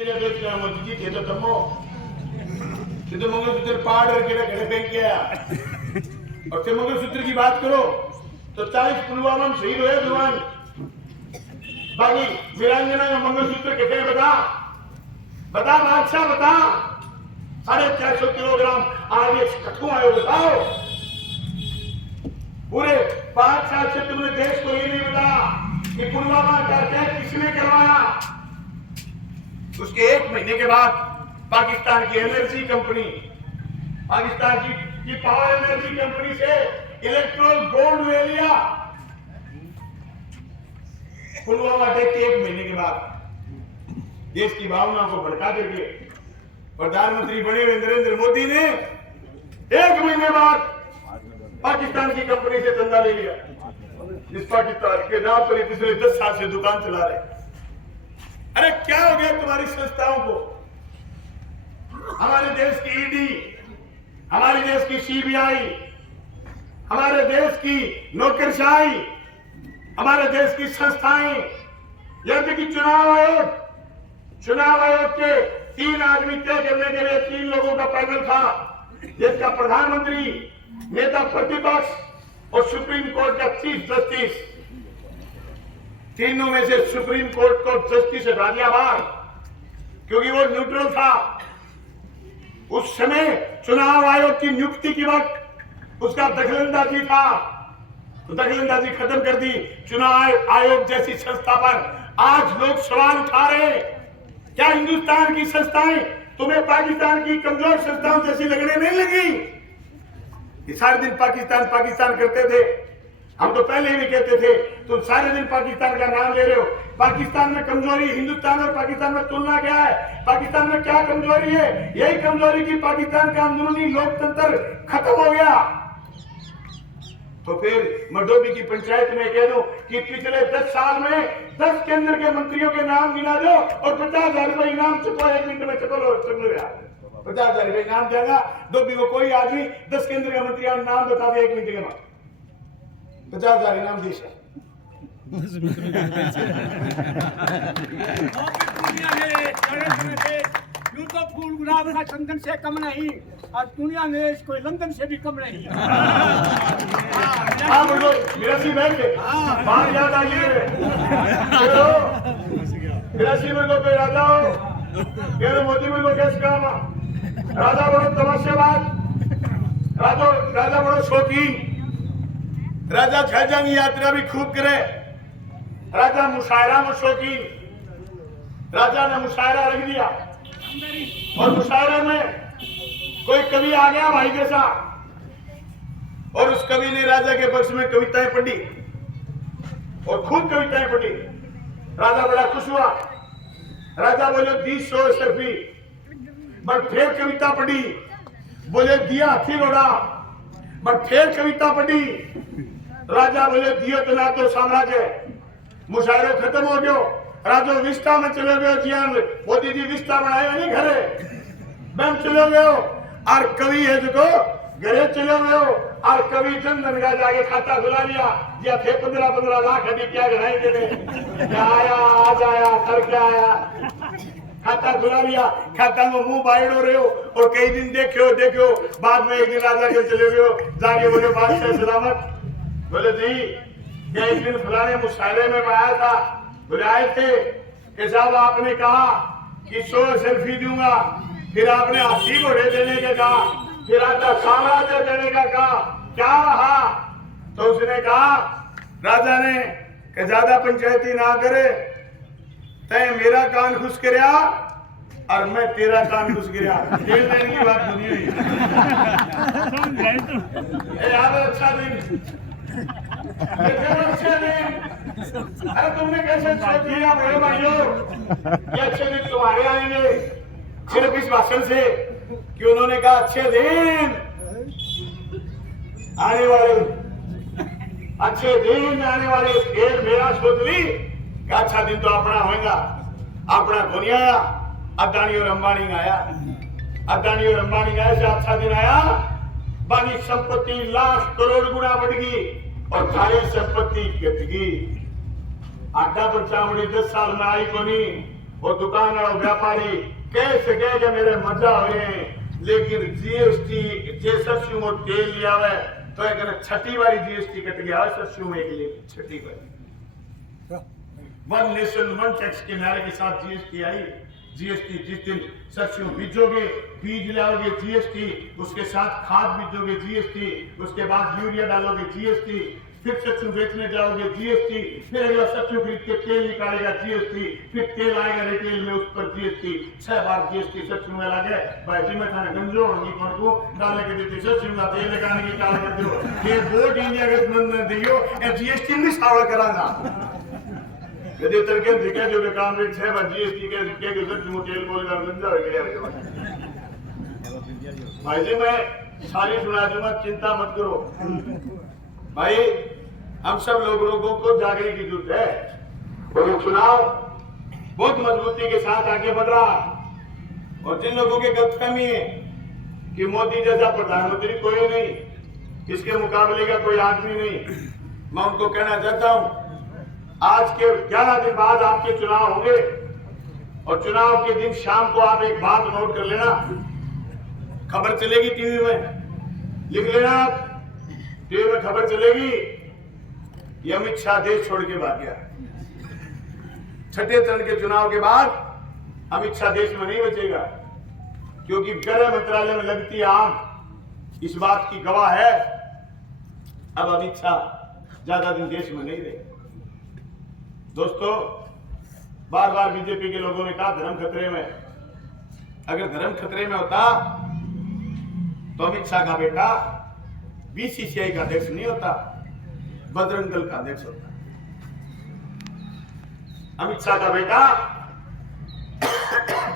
तेरे बेच गया मोदी जी थे तो तमो तो मंगलसूत्र पाड़ करके घड़े फेंक के आया और फिर मंगलसूत्र की बात करो तो 40 पुलवामा में शहीद हुए जवान बाकी वीरांगना का मंगलसूत्र कितने बता बादशाह बता 450 किलोग्राम आगे कठू आयो बताओ पूरे 5 साल से तुमने देश को ये नहीं बताया कि पुलवामा का अटैक किसने करवाया। उसके 1 महीने के बाद पाकिस्तान की एनर्जी कंपनी पाकिस्तान की पावर एनर्जी कंपनी से इलेक्ट्रोल गोल्ड ले लिया। पुलवामा अटैक के 1 महीने के बाद देश की भावनाओं को भड़का करके प्रधानमंत्री बने नरेंद्र मोदी ने 1 महीने बाद पाकिस्तान की कंपनी से चंदा ले लिया। इस पाकिस्तान के नाम पर पिछले 10 साल से दुकान चला रहे। अरे क्या हो गया तुम्हारी संस्थाओं को? हमारे देश की ईडी, हमारे देश की सीबीआई, हमारे देश की नौकरशाही, हमारे देश की संस्थाएं, यहां तक कि चुनाव आयोग के 3 आदमी तय करने के लिए 3 लोगों का पैनल था। देश का प्रधानमंत्री, नेता प्रतिपक्ष और सुप्रीम कोर्ट का चीफ जस्टिस। तीनों में से सुप्रीम कोर्ट को जस्टिस हटा दिया बाहर क्योंकि वो न्यूट्रल था। उस समय चुनाव आयोग की नियुक्ति की वक्त उसका दखलंदाजी था, तो दखलंदाजी खत्म कर दी। चुनाव आयोग जैसी संस्था पर आज लोग सवाल उठा रहे हैं। क्या हिंदुस्तान की संस्थाएं तुम्हें पाकिस्तान की कमजोर संस्थाओं जैसी लगने नहीं लगी? सारे दिन पाकिस्तान करते थे। हम तो पहले भी कहते थे तुम सारे दिन पाकिस्तान का नाम ले रहे हो। पाकिस्तान में कमजोरी, हिंदुस्तान और पाकिस्तान में तुलना क्या है? पाकिस्तान में क्या कमजोरी है? यही कमजोरी की पाकिस्तान का अंदरूनी लोकतंत्र खत्म हो गया। तो फिर मडोबी की पंचायत में कह दो कि पिछले 10 साल में 10 केंद्र के मंत्रियों के नाम गिना दो और 50,000 रुपए इनाम चुको। 1 मिनट में चुको 50,000 रुपए इनाम देगा। डोबी को कोई आदमी 10 केंद्र के मंत्री नाम बता दे 1 मिनट के बाद 50,000 इनाम देश है। तो फूल गुलाब का चंदन से कम नहीं और दुनिया में कोई लंदन से भी कम नहीं। हाँ बोलो मेरा सी बैठ के बात याद आई है। मेरा सी मेरे को कोई राजा हो ये मोदी मेरे को कैसे काम राजा बड़ो तमाशाबाज, राजा बड़ो शौकीन, राजा छह की यात्रा भी खूब करे, राजा मुशायरा में शौकीन। राजा ने मुशायरा रख दिया और मुशायरे में कोई कवि आ गया भाई के साथ और उस कवि ने राजा के पक्ष में कविताएं पढ़ी और खूब कविताएं पढ़ी। राजा बड़ा खुश हुआ। राजा बोले 200 शर्फी, बट फिर कविता पढ़ी। बोले दिया हाथी घोड़ा, बट फिर कविता पढ़ी। राजा बोले दियो तो ना तो साम्राज्य। मुशायरा खत्म हो गयो। राजो विस्टा में चले गए जियान मोदी जी विस्टा बनाए नहीं घरे बैंक चले गए और कवि है जो घरे चले गए और कवि जनधन का जाके खाता खुला लिया। या थे 15-15 लाख अभी क्या घराई देने क्या आया आज आया कर क्या आया खाता खुला लिया। खाता में मुंह बाइड हो रहे हो और कई दिन देखो बाद में एक दिन राजा के चले गए जाके बोले बादशाह सलामत। बोले जी क्या एक दिन फलाने मुशायरे में आया था। बोले आए थे कि साहब आपने कहा कि 100 सेल्फी दूंगा, फिर आपने हाथी घोड़े देने का कहा, फिर आता साम्राज्य देने का कहा, क्या रहा? तो उसने कहा राजा ने कि ज्यादा पंचायती ना करे, तय मेरा कान खुश करया और मैं तेरा कान खुश करया। जेल देने की बात सुनी हुई यार। अच्छा दिन अरे तुमने कैसे सोच लिया बड़े भाइयों ये अच्छे दिन तुम्हारे आएंगे सिर्फ इस भाषण से कि उन्होंने कहा अच्छे दिन आने वाले फिर मेरा सोच ली कि अच्छा दिन तो अपना होगा। अपना को नहीं आया, अदानी और अंबानी आया से अच्छा दिन आया। बानी संपत्ति लाख करोड़ गुना बढ़ गई और खाली संपत्ति घट गई। आटा पर चावड़ी 10 साल में आई को नहीं और दुकान वाला व्यापारी कैसे कहे कि मेरे मजा हो रहे हैं, लेकिन जीएसटी जे सरसों और तेल लिया हुआ है तो एक छठी वाली जीएसटी कट गया सरसों में के लिए छठी वाली। वन नेशन वन टैक्स के नारे के साथ जीएसटी आई। जीएसटी जिस दिन सरसों बीजोगे, बीज लाओगे जीएसटी, उसके साथ खाद बीजोगे जीएसटी, उसके बाद यूरिया डालोगे जीएसटी, फिर सरसों बेचने जाओगे जीएसटी, फिर अगला सरसों खरीद के तेल निकालेगा जीएसटी, फिर तेल आएगा रिटेल में उस पर जीएसटी। 6 बार जीएसटी सरसों में लगे भाई जी। मैं थाने गंजो होगी कौन को डालने के देते सरसों का तेल लगाने की काल कर दो ये वोट इंडिया गठबंधन दियो ए जीएसटी में सावड़ करांगा यदि तरके दिखे जो के काम रेट 6 बार जीएसटी के सरसों तेल बोल कर गंजा हो गया भाई जी। मैं सारी सुना दूंगा, चिंता मत करो भाई। हम सब लोगों को जागने की जरूरत है और ये चुनाव बहुत मजबूती के साथ आगे बढ़ रहा। और जिन लोगों की गलतफहमी है कि मोदी जैसा प्रधानमंत्री कोई नहीं, इसके मुकाबले का कोई आदमी नहीं, मैं उनको कहना चाहता हूं आज के 11 दिन बाद आपके चुनाव होंगे और चुनाव के दिन शाम को आप एक बात नोट कर लेना, खबर चलेगी टीवी में, लिख लेना आप, टीवी में खबर चलेगी ये अमित शाह देश छोड़ के भाग गया। छठे चरण के चुनाव के बाद अमित शाह देश में नहीं बचेगा, क्योंकि गृह मंत्रालय में लगती आग इस बात की गवाह है। अब अमित शाह ज्यादा दिन देश में नहीं रहे। दोस्तों, बार बार बीजेपी के लोगों ने कहा धर्म खतरे में। अगर धर्म खतरे में होता तो अमित शाह का बेटा बीसीसीआई का अध्यक्ष नहीं होता, बजरंग दल का अध्यक्ष होता। अमित शाह का बेटा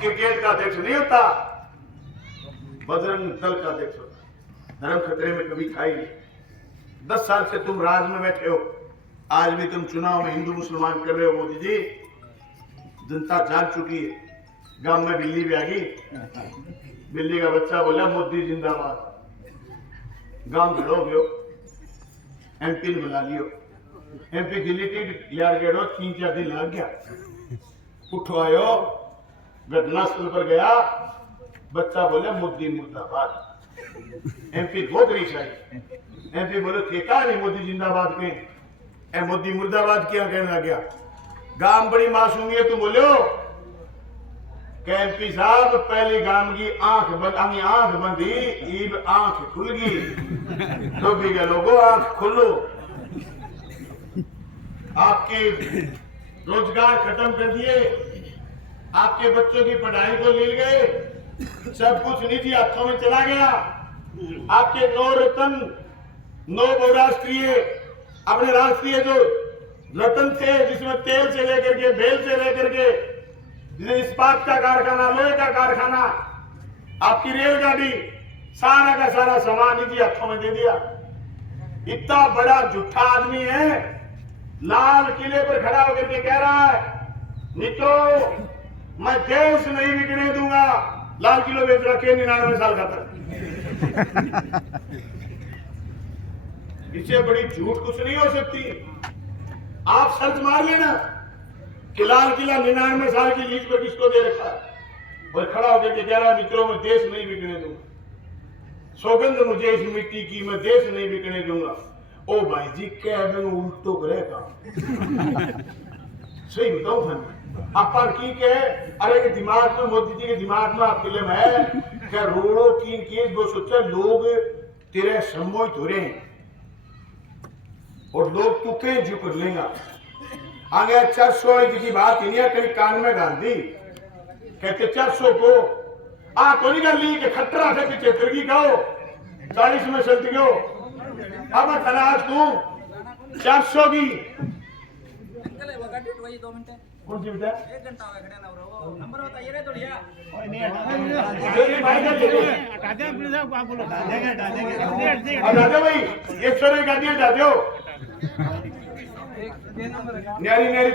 क्रिकेट का अध्यक्ष नहीं होता, बजरंग दल का अध्यक्ष होता। धर्म खतरे में कभी था ही नहीं। 10 साल से तुम राज में बैठे हो, आज भी तुम चुनाव में हिंदू मुसलमान कर रहे हो। मोदी जी, जनता जाग चुकी है। गांव में बिल्ली भी आ गई, बिल्ली का बच्चा बोला मोदी जिंदाबाद। गांव घड़ो गयो, एमपी ने बुला लियो, एमपी दिल्ली टिकट यार गेड़ो 3-4 दिन लग गया। उठो आयो, घटनास्थल पर गया, बच्चा बोले मोदी मुर्दाबाद। एमपी बहुत रीस आई, एमपी बोले ठेका नहीं मोदी जिंदाबाद के, ए मोदी मुर्दाबाद क्या कहने लग गया। गांव बड़ी मासूमी है, तुम बोलो एमपी साहब पहली गांव की आंख बंदी, ईब आंख खुल गई। तो भी क्या लोगों आंख खोलो, आपके रोजगार खत्म कर दिए, आपके बच्चों की पढ़ाई को ले गए, सब कुछ निजी हाथों में चला गया। आपके 9 रत्न, 9 बहुराष्ट्रीय, अपने राष्ट्रीय जो रत्न थे जिसमें तेल से लेकर के, बेल से लेकर के, इस्पात का कारखाना, लोहे का कारखाना, आपकी रेलगाड़ी, सारा का सारा सामान निजी हाथों में दे दिया। इतना बड़ा झूठा आदमी है, लाल किले पर खड़ा होकर के कह रहा है मित्रों मैं देश नहीं बिकने दूंगा। लाल किलो बेच रखे 99 साल का तक। इससे बड़ी झूठ कुछ नहीं हो सकती। आप सर्च मार लेना कि लाल किला 99 साल की लीज पर किसको दे रखा है, और खड़ा होकर के कह रहा है मित्रों मैं देश नहीं बिकने दूंगा, सौगंध मुझे इस मिट्टी की, मैं देश नहीं बिकने दूंगा। ओ भाई जी कह दो उल्टो करेगा। सही बताऊं था आप की कहे, अरे के दिमाग में, मोदी जी के दिमाग में आपके लिए मैं क्या रोड़ो 3 केस वो सोचा लोग तेरे सम्मोहित हो रहे हैं और लोग तू कहीं जो कर लेगा। आगे 400 की बात ही नहीं, कहीं कान में डाल दी, कहते 400 को आ कोई कर ली कि खतरा से पीछे तिरगी गाओ 40 में चलती हो। अब खराज तू 400 की कौन सी बेटा 1 घंटा हो गया खड़े ना रहो, नंबर बताइए रे थोड़िया। दादा भाई 100 गाड़ी हटा दो। न्यारी न्यारी,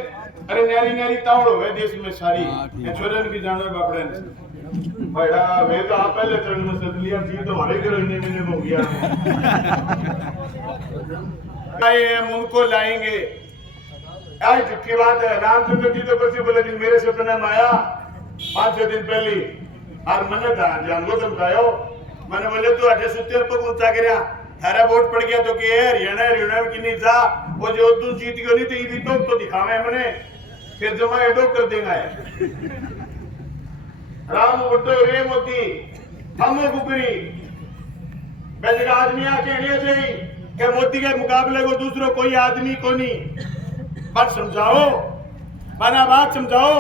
अरे न्यारी न्यारी तावड़ हो गए देश में सारी, छोरन की जानवर बापड़े ने भाईड़ा वे तो आप पहले चरण में सद लिया, जी तो हमारे घर रहने में हो गया। हम उनको लाएंगे आज झूठी बात है। रामचंद्र जी तो बस बोले दिन मेरे सपने में आया 5-6 दिन पहले और मैंने जान लो धमकायो। मैंने बोले तू अठे सुते पर ऊंचा करया थारा वोट पड़ गया तो के हरियाणा में किन्नी जा वो जो तू जीत गयो नहीं तो ईदी तो दिखावे मैंने फिर जमा एडो कर देगा राम बड्डो रे मोती हमो गुगरी बेजगा आदमी आके लिए जाई के मोती के मुकाबले को दूसरो कोई आदमी को नहीं। पर समझाओ माना बात समझाओ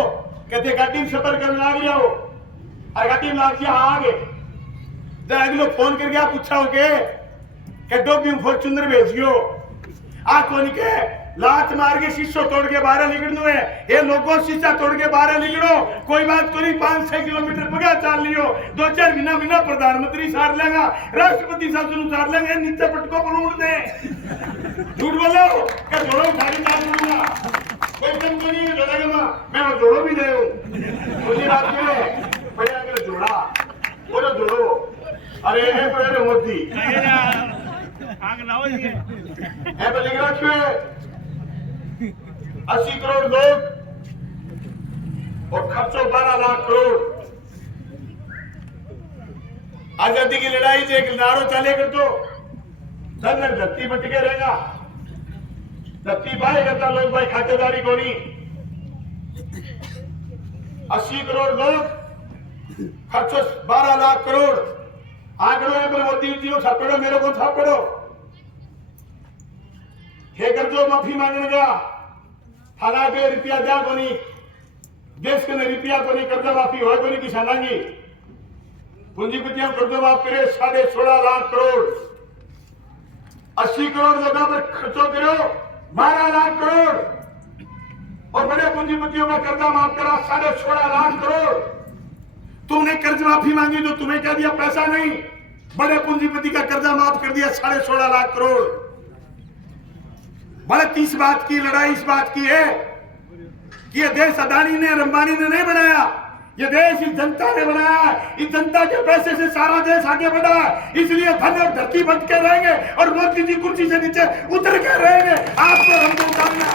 कहते गाड़ी में सफर करने आ गया हो और गाड़ी में लाग गया आगे जब अगलो फोन कर गया पूछा हो के डोबी में फॉर्च्यूनर भेजियो आ कौन के लात मार के शीशो तोड़ के बाहर निकलनो है ये लोगों शीशा तोड़ के बाहर निकलो कोई बात को नहीं 5-6 किलोमीटर बगा चाल लियो 2-4 महीना प्रधानमंत्री सार लेगा राष्ट्रपति शासन सार लेंगे नीचे पटको पर उड़ दे झूठ बोलो क्या जोड़ो गाड़ी चाल लूंगा कोई कम को नहीं लड़ेगा मैं जोड़ो भी दे मुझे रात में बढ़िया कर जोड़ा बोलो जोड़ो अरे ये बड़े मोदी आग लाओ ये है पे लिख रखे 80 करोड़ लोग और खर्चो 12 लाख करोड़। आजादी की लड़ाई से एक नारो चले कर तो धन धरती बच के रहेगा धरती पाए करता लोग भाई खातेदारी को नहीं 80 करोड़ लोग खर्चो 12 लाख करोड़ आंकड़ों में पर मोदी जी छापेड़ो मेरे को छापेड़ो हे कर जो माफी मांगने गया हालांकि रुपया दिया को नहीं देश के रुपया को नहीं कर्जा माफी हो को नहीं किसानांगी पूंजीपतियों कर्जा माफ करे 16.5 लाख करोड़ 80 करोड़ लोगों पर खर्चो करो 12 लाख करोड़ और बड़े पूंजीपतियों का कर्जा माफ करा 16.5 लाख करोड़। तुमने कर्ज माफी मांगी तो तुम्हें क्या दिया पैसा नहीं बड़े पूंजीपति का कर्जा माफ कर दिया 16.5 लाख करोड़। बड़े इस बात की लड़ाई इस बात की है कि ये देश अदानी ने अंबानी ने नहीं बनाया ये देश इस जनता ने बनाया इस जनता के पैसे से सारा देश आगे बढ़ा इसलिए धन और धरती बच के रहेंगे और मोदी जी कुर्सी से नीचे उतर के रहेंगे आपको हमको उतारना।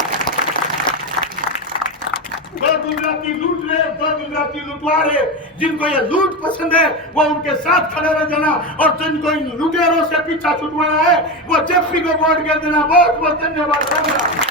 दो गुजराती लूट रहे दो गुजराती लुटवा रहे जिनको ये लूट पसंद है वो उनके साथ खड़े रह जाना और जिनको इन लुटेरों से पीछा छुटवाना है वो जेफरी को वोट कर देना। बहुत बहुत धन्यवाद।